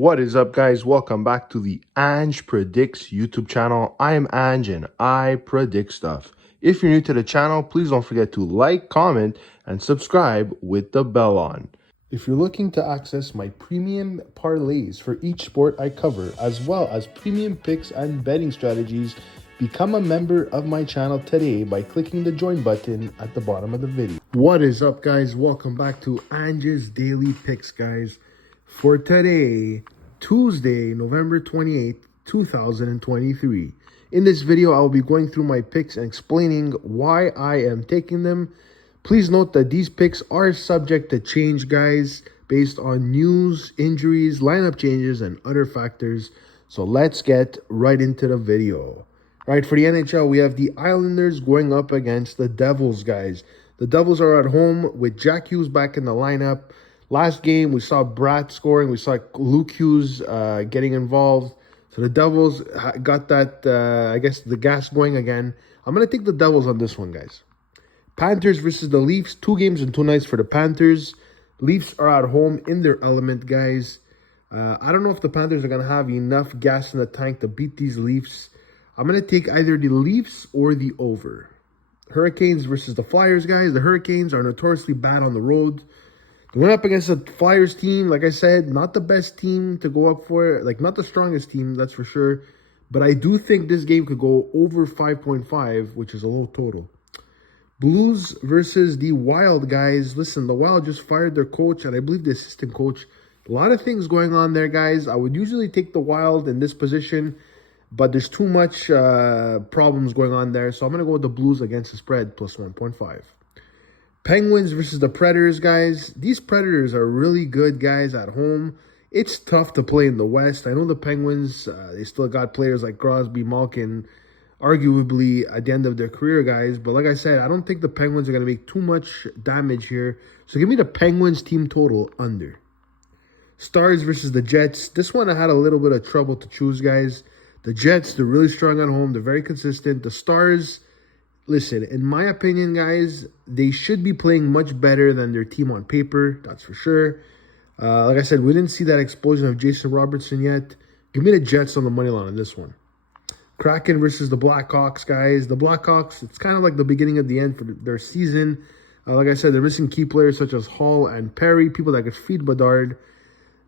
What is up, guys? Welcome back to the Ange Predicts YouTube channel. I am Ange and I predict stuff. If you're new to the channel, please don't forget to like, comment, and subscribe with the bell on. If you're looking to access my premium parlays for each sport I cover, as well as premium picks and betting strategies, become a member of my channel today by clicking the join button at the bottom of the video. What is up, guys? Welcome back to Ange's Daily Picks, guys. For today, Tuesday, November 28th, 2023. In this video, I will be going through my picks and explaining why I am taking them. Please note that these picks are subject to change, guys, based on news, injuries, lineup changes, and other factors. So let's get right into the video. All right, for the NHL, we have the Islanders going up against the Devils, guys. The Devils are at home with Jack Hughes back in the lineup. Last game, we saw Bratt scoring. We saw Luke Hughes getting involved. So the Devils got that, the gas going again. I'm going to take the Devils on this one, guys. Panthers versus the Leafs. 2 games and 2 nights for the Panthers. Leafs are at home in their element, guys. I don't know if the Panthers are going to have enough gas in the tank to beat these Leafs. I'm going to take either the Leafs or the over. Hurricanes versus the Flyers, guys. The Hurricanes are notoriously bad on the road. Going up against the Flyers team, like I said, not the best team to go up for. Like, not the strongest team, that's for sure. But I do think this game could go over 5.5, which is a low total. Blues versus the Wild, guys. Listen, the Wild just fired their coach, and I believe the assistant coach. A lot of things going on there, guys. I would usually take the Wild in this position, but there's too much problems going on there. So I'm going to go with the Blues against the spread, plus 1.5. Penguins versus the Predators, guys. These Predators are really good, guys, at home. It's tough to play in the West. I know the Penguins, they still got players like Crosby, Malkin, arguably at the end of their career, guys. But like I said, I don't think the Penguins are going to make too much damage here. So give me the Penguins team total under. Stars versus the Jets. This one I had a little bit of trouble to choose, guys. The Jets, they're really strong at home. They're very consistent. The Stars, listen, in my opinion, guys, they should be playing much better than their team on paper. That's for sure. Like I said, we didn't see that explosion of Jason Robertson yet. Give me the Jets on the money line on this one. Kraken versus the Blackhawks, guys. The Blackhawks, it's kind of like the beginning of the end for their season. Like I said, they're missing key players such as Hall and Perry, people that could feed Bedard.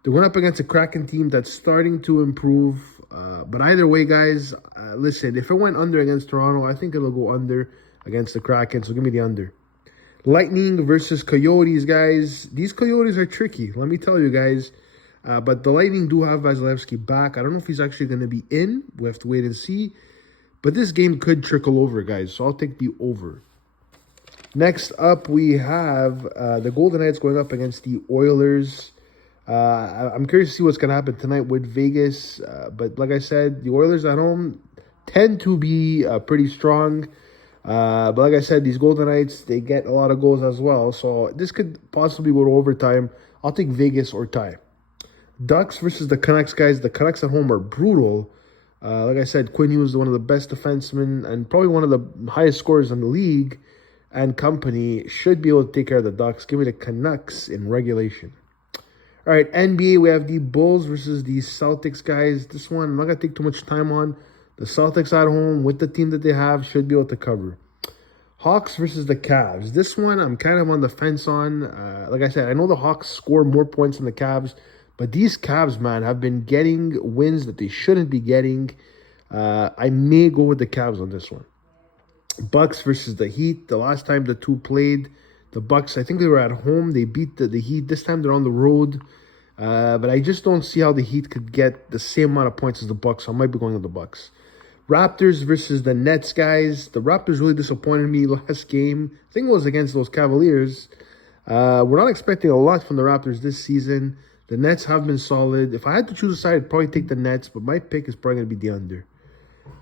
They're going up against a Kraken team that's starting to improve. But either way, guys, listen, if it went under against Toronto, I think it'll go under against the Kraken. So give me the under. Lightning versus Coyotes, guys. These Coyotes are tricky, let me tell you, guys. But the Lightning do have Vasilevsky back. I don't know if he's actually going to be in. We have to wait and see. But this game could trickle over, guys. So I'll take the over. Next up, we have the Golden Knights going up against the Oilers. I'm curious to see what's going to happen tonight with Vegas. But like I said, the Oilers at home tend to be pretty strong. But like I said, these Golden Knights, they get a lot of goals as well. So this could possibly go to overtime. I'll take Vegas or tie. Ducks versus the Canucks, guys. The Canucks at home are brutal. Like I said, Quinn Hughes is one of the best defensemen and probably one of the highest scorers in the league. And company should be able to take care of the Ducks. Give me the Canucks in regulation. All right, NBA, we have the Bulls versus the Celtics, guys. This one, I'm not going to take too much time on. The Celtics at home with the team that they have should be able to cover. Hawks versus the Cavs. This one, I'm kind of on the fence on. Like I said, I know the Hawks score more points than the Cavs, but these Cavs, man, have been getting wins that they shouldn't be getting. I may go with the Cavs on this one. Bucks versus the Heat. The last time the two played, the Bucks, I think they were at home. They beat the Heat. This time they're on the road. But I just don't see how the Heat could get the same amount of points as the Bucks. So I might be going with the Bucks. Raptors versus the Nets, guys. The Raptors really disappointed me last game. I think it was against those Cavaliers. We're not expecting a lot from the Raptors this season. The Nets have been solid. If I had to choose a side, I'd probably take the Nets. But my pick is probably going to be the under.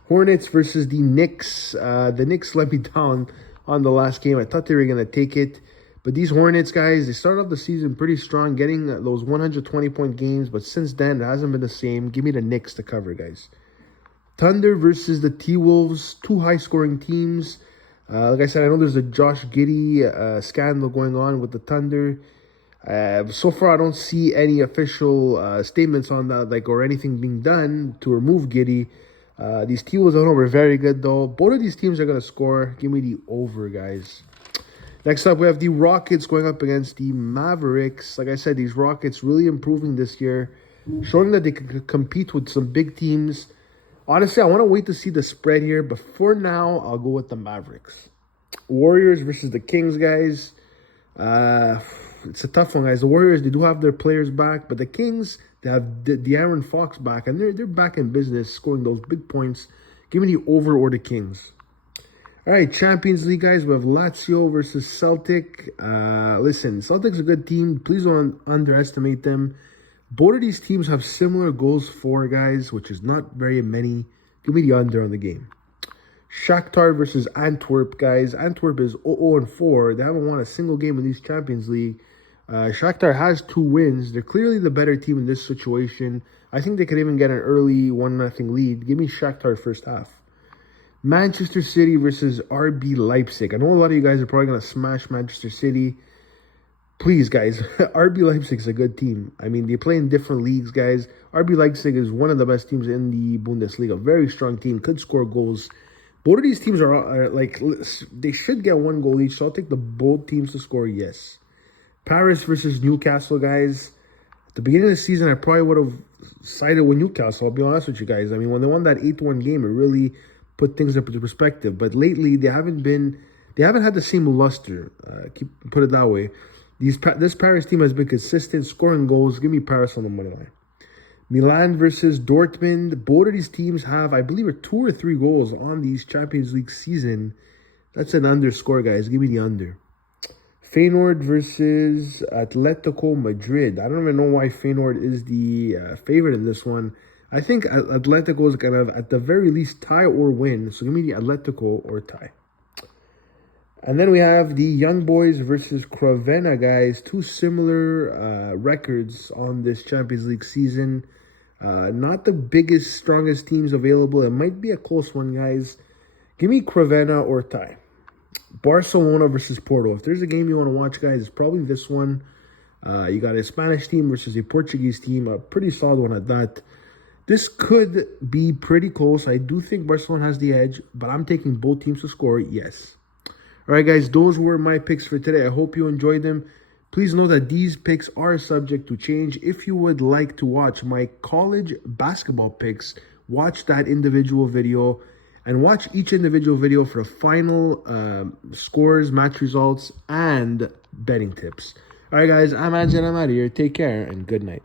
Hornets versus the Knicks. The Knicks let me down on the last game. I thought they were going to take it. But these Hornets, guys, they started off the season pretty strong, getting those 120-point games. But since then, it hasn't been the same. Give me the Knicks to cover, guys. Thunder versus the T-Wolves. 2 high-scoring teams. Like I said, I know there's a Josh Giddey scandal going on with the Thunder. So far, I don't see any official statements on that, like, or anything being done to remove Giddy. These T-Wolves, I know, were very good, though. Both of these teams are going to score. Give me the over, guys. Next up, we have the Rockets going up against the Mavericks. Like I said, these Rockets really improving this year, showing that they can compete with some big teams. Honestly, I want to wait to see the spread here, but for now, I'll go with the Mavericks. Warriors versus the Kings, guys. It's a tough one, guys. The Warriors, they do have their players back, but the Kings, they have De'Aaron Fox back, and they're back in business, scoring those big points. Give me the over or the Kings. All right, Champions League, guys. We have Lazio versus Celtic. Listen, Celtic's a good team. Please don't underestimate them. Both of these teams have similar goals for, guys, which is not very many. Give me the under on the game. Shakhtar versus Antwerp, guys. Antwerp is 0-4. They haven't won a single game in these Champions League. Shakhtar has 2 wins. They're clearly the better team in this situation. I think they could even get an early 1-0 lead. Give me Shakhtar first half. Manchester City versus RB Leipzig. I know a lot of you guys are probably going to smash Manchester City. Please, guys, RB Leipzig is a good team. I mean, they play in different leagues, guys. RB Leipzig is one of the best teams in the Bundesliga. Very strong team, could score goals. Both of these teams are like, they should get 1 goal each, so I'll take the both teams to score, yes. Paris versus Newcastle, guys. At the beginning of the season, I probably would have sided with Newcastle, I'll be honest with you guys. I mean, when they won that 8-1 game, it really put things into perspective. But lately, they haven't had the same luster. Put it that way. This Paris team has been consistent, scoring goals. Give me Paris on the money line. Milan versus Dortmund. Both of these teams have, I believe, 2 or 3 goals on these Champions League season. That's an underscore, guys. Give me the under. Feyenoord versus Atletico Madrid. I don't even know why Feyenoord is the favorite in this one. I think Atletico is going to, at the very least, tie or win. So give me the Atletico or tie. And then we have the Young Boys versus Crvena, guys. 2 similar records on this Champions League season. Not the biggest, strongest teams available. It might be a close one, guys. Give me Crvena or tie. Barcelona versus Porto. If there's a game you want to watch, guys, it's probably this one. You got a Spanish team versus a Portuguese team. A pretty solid one at that. This could be pretty close. I do think Barcelona has the edge, but I'm taking both teams to score, yes. All right, guys, those were my picks for today. I hope you enjoyed them. Please know that these picks are subject to change. If you would like to watch my college basketball picks, watch that individual video and watch each individual video for final scores, match results, and betting tips. All right, guys, I'm Ange and I'm out of here. Take care and good night.